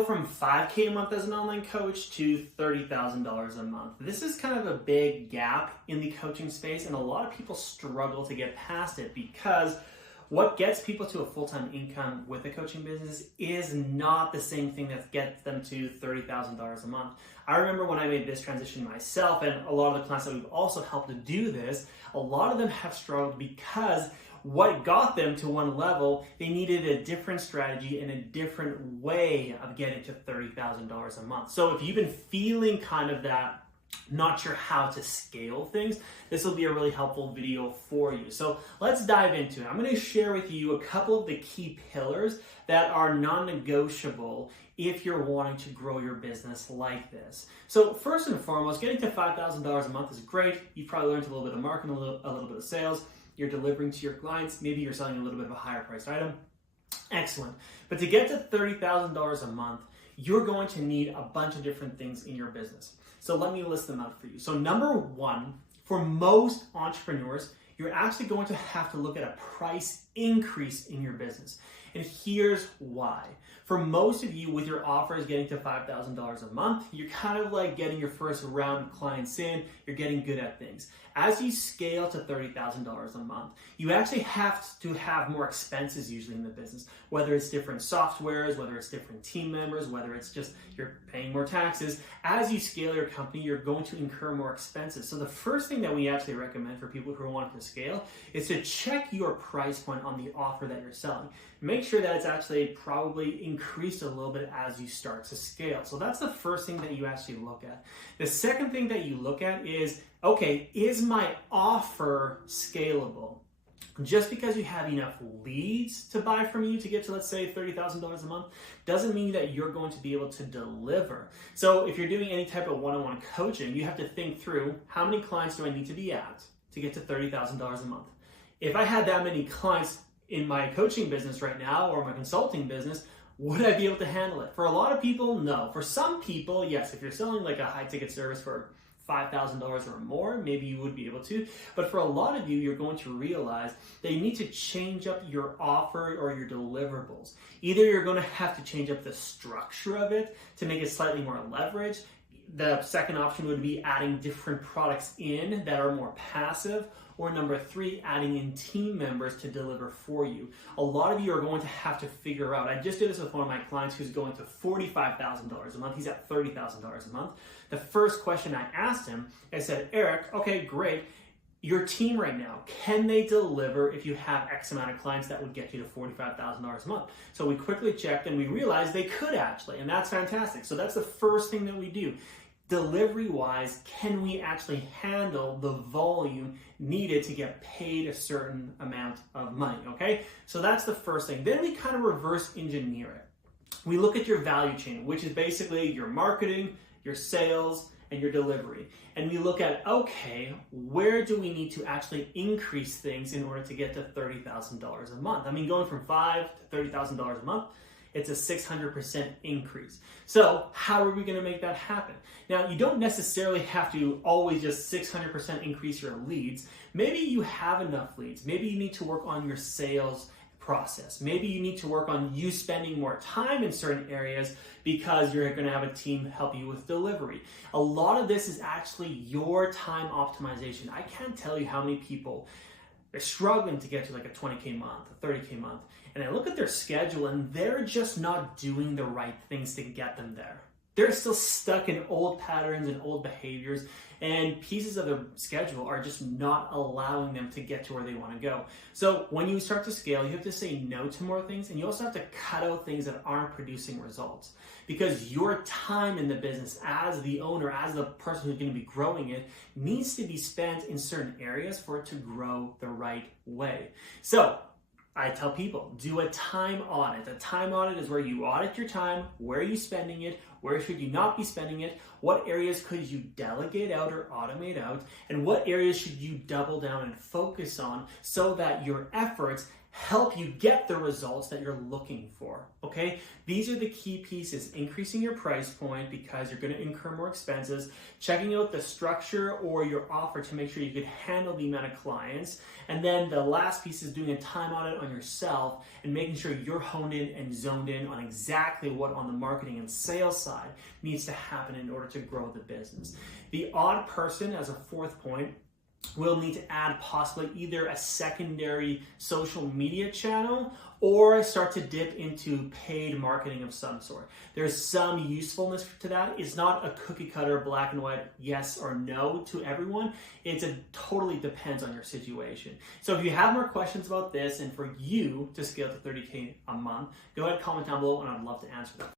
go from $5K a month as an online coach to $30,000 a month. This is kind of a big gap in the coaching space, and a lot of people struggle to get past it because what gets people to a full-time income with a coaching business is not the same thing that gets them to $30,000 a month. I remember when I made this transition myself, and a lot of the clients that we've also helped to do this, a lot of them have struggled because what got them to one level, they needed a different strategy and a different way of getting to $30,000 a month. So if you've been feeling kind of that, not sure how to scale things, this will be a really helpful video for you. So let's dive into it. I'm going to share with you a couple of the key pillars that are non-negotiable if you're wanting to grow your business like this. So first and foremost, getting to $5,000 a month is great. You've probably learned a little bit of marketing, a little bit of sales. You're delivering to your clients. Maybe you're selling a little bit of a higher priced item. Excellent. But to get to $30,000 a month, you're going to need a bunch of different things in your business. So let me list them out for you. So number one, for most entrepreneurs, you're actually going to have to look at a price increase in your business. And here's why. For most of you, with your offers getting to $5,000 a month, you're kind of like getting your first round of clients in, you're getting good at things. As you scale to $30,000 a month, you actually have to have more expenses usually in the business, whether it's different softwares, whether it's different team members, whether it's just you're paying more taxes. As you scale your company, you're going to incur more expenses. So the first thing that we actually recommend for people who are wanting to scale is to check your price point on the offer that you're selling. Make sure that it's actually probably increased a little bit as you start to scale. So that's the first thing that you actually look at. The second thing that you look at is, okay, is my offer scalable? Just because you have enough leads to buy from you to get to, let's say, $30,000 a month, doesn't mean that you're going to be able to deliver. So if you're doing any type of one-on-one coaching, you have to think through, how many clients do I need to be at to get to $30,000 a month? If I had that many clients in my coaching business right now or my consulting business, would I be able to handle it? For a lot of people, no. For some people, yes. If you're selling like a high ticket service for $5,000 or more, maybe you would be able to. But for a lot of you, you're going to realize that you need to change up your offer or your deliverables. Either you're going to have to change up the structure of it to make it slightly more leveraged. The second option would be adding different products in that are more passive. Or number three, adding in team members to deliver for you. A lot of you are going to have to figure out, I just did this with one of my clients who's going to $45,000 a month. He's at $30,000 a month. The first question I asked him, I said, Eric, okay, great. Your team right now, can they deliver if you have X amount of clients that would get you to $45,000 a month? So we quickly checked and we realized they could actually, and that's fantastic. So that's the first thing that we do. Delivery-wise, can we actually handle the volume needed to get paid a certain amount of money, okay? So that's the first thing. Then we kind of reverse engineer it. We look at your value chain, which is basically your marketing, your sales, and your delivery. And we look at, okay, where do we need to actually increase things in order to get to $30,000 a month? I mean, going from $5,000 to $30,000 a month, it's a 600% increase. So how are we going to make that happen? Now, you don't necessarily have to always just 600% increase your leads. Maybe you have enough leads. Maybe you need to work on your sales process. Maybe you need to work on you spending more time in certain areas because you're going to have a team help you with delivery. A lot of this is actually your time optimization. I can't tell you how many people are struggling to get to like a 20K month, a 30K month. And I look at their schedule and they're just not doing the right things to get them there. They're still stuck in old patterns and old behaviors, and pieces of their schedule are just not allowing them to get to where they want to go. So when you start to scale, you have to say no to more things, and you also have to cut out things that aren't producing results. Because your time in the business as the owner, as the person who's going to be growing it, needs to be spent in certain areas for it to grow the right way. So I tell people, do a time audit. A time audit is where you audit your time. Where are you spending it? Where should you not be spending it? What areas could you delegate out or automate out? And what areas should you double down and focus on so that your efforts help you get the results that you're looking for, okay? These are the key pieces: increasing your price point because you're going to incur more expenses, checking out the structure or your offer to make sure you can handle the amount of clients, and then the last piece is doing a time audit on yourself and making sure you're honed in and zoned in on exactly what on the marketing and sales side needs to happen in order to grow the business. The odd person, as a fourth point, will need to add possibly either a secondary social media channel or start to dip into paid marketing of some sort. There's some usefulness to that. It's not a cookie cutter, black and white, yes or no to everyone. It totally depends on your situation. So if you have more questions about this and for you to scale to 30K a month, go ahead and comment down below and I'd love to answer them.